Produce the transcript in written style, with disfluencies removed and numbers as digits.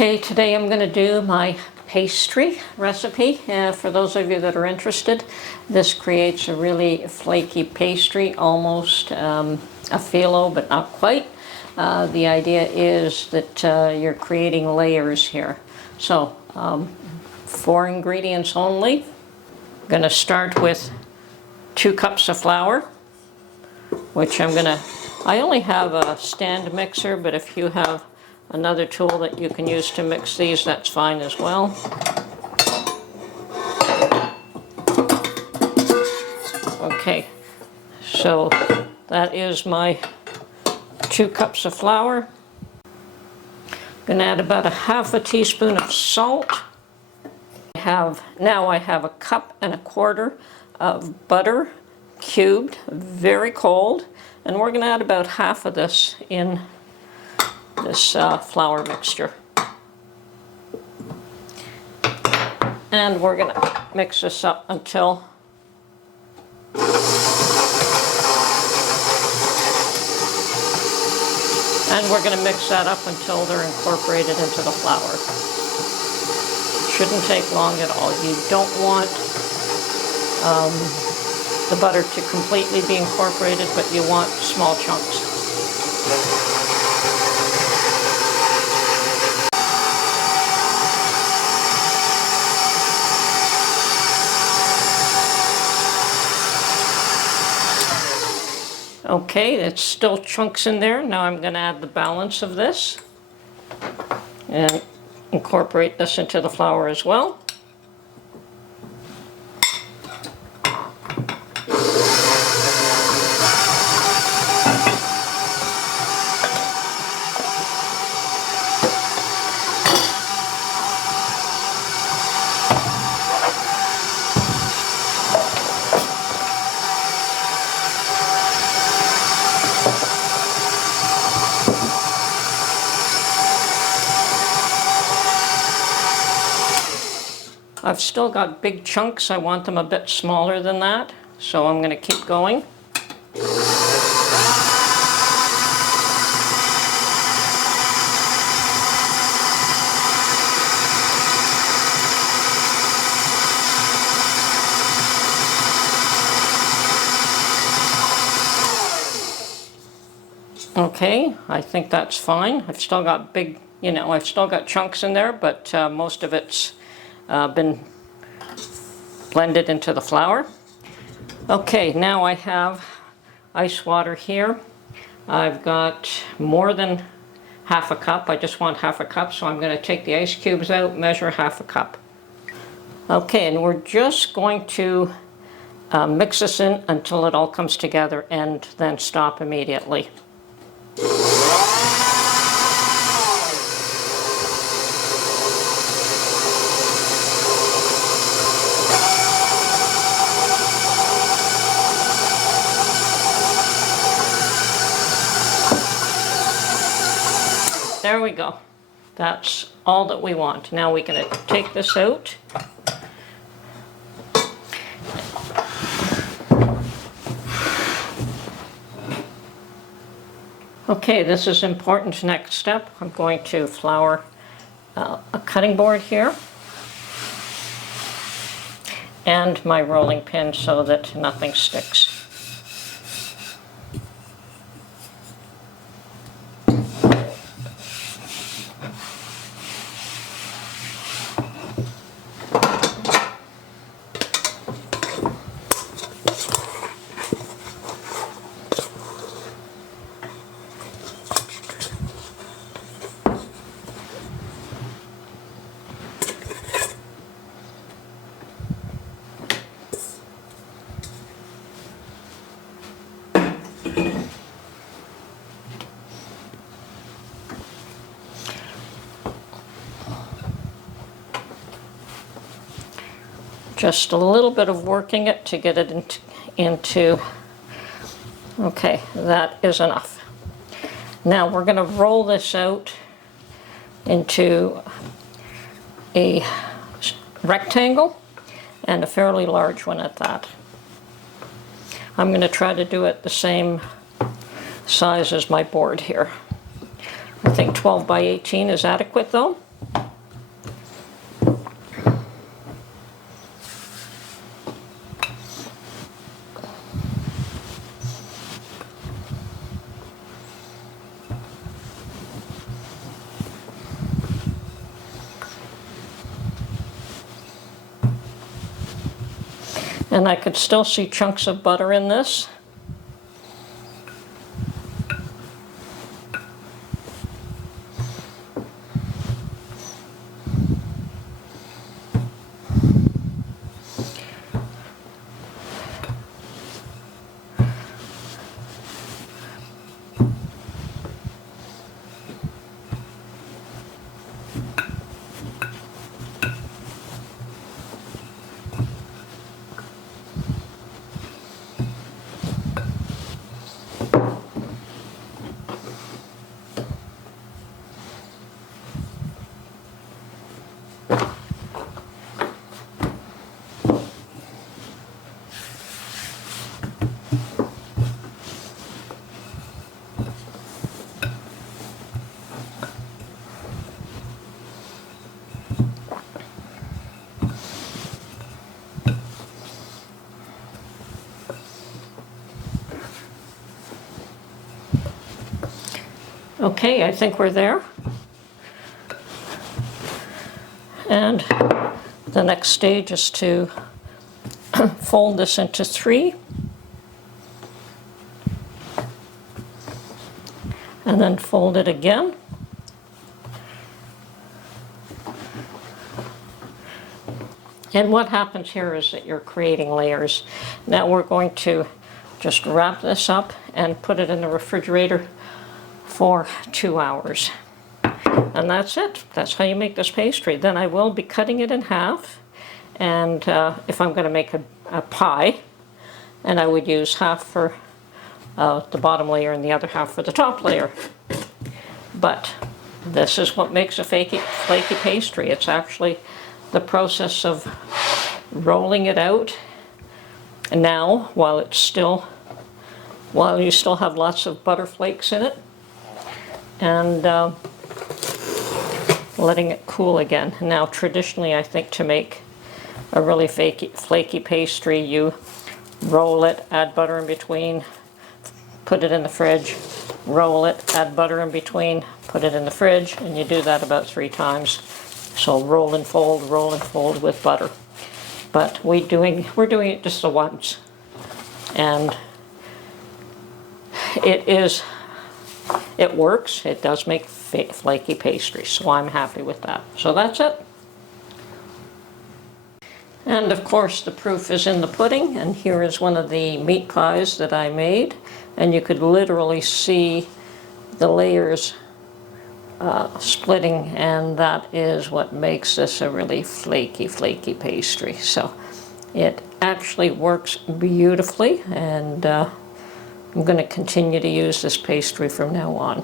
Okay, today I'm going to do my pastry recipe. For those of you that are interested, this creates a really flaky pastry, almost a phyllo, but not quite. The idea is that you're creating layers here. So, 4 ingredients only. I'm going to start with 2 cups of flour, which I only have a stand mixer, but if you have another tool that you can use to mix these, that's fine as well. Okay, so that is my 2 cups of flour. I'm going to add about 1/2 teaspoon of salt. Now I have 1 1/4 cups of butter, cubed, very cold, and we're going to add about half of this in this flour mixture. And we're going to mix this up until they're incorporated into the flour. Shouldn't take long at all. You don't want the butter to completely be incorporated, but you want small chunks. Okay, it's still chunks in there. Now I'm going to add the balance of this and incorporate this into the flour as well. I've still got big chunks. I want them a bit smaller than that, so I'm going to keep going. Okay, I think that's fine. I've still got I've still got chunks in there, but most of it's been blended into the flour. Okay, now I have ice water here. I've got more than 1/2 cup. I just want 1/2 cup, so I'm going to take the ice cubes out, measure 1/2 cup. Okay, and we're just going to mix this in until it all comes together and then stop immediately. There we go. That's all that we want. Now we're going to take this out. Okay, this is important next step. I'm going to flour a cutting board here and my rolling pin so that nothing sticks. Just a little bit of working it to get it into, okay, that is enough. Now we're going to roll this out into a rectangle, and a fairly large one at that. I'm going to try to do it the same size as my board here. I think 12 by 18 is adequate though. And I could still see chunks of butter in this. Okay, I think we're there. And the next stage is to fold this into 3. And then fold it again. And what happens here is that you're creating layers. Now we're going to just wrap this up and put it in the refrigerator for 2 hours. And that's it. That's how you make this pastry. Then I will be cutting it in half. And if I'm going to make a pie, and I would use half for the bottom layer and the other half for the top layer. But this is what makes a flaky pastry. It's actually the process of rolling it out. And now, while you still have lots of butter flakes in it, and letting it cool again. Now, traditionally, I think to make a really flaky pastry, you roll it, add butter in between, put it in the fridge, roll it, add butter in between, put it in the fridge, and you do that about 3 times. So roll and fold with butter. But we're doing it just the once, and it works. It does make flaky pastry, so I'm happy with that. So that's it. And of course the proof is in the pudding, and here is one of the meat pies that I made, and you could literally see the layers splitting, and that is what makes this a really flaky pastry. So it actually works beautifully, and I'm going to continue to use this pastry from now on.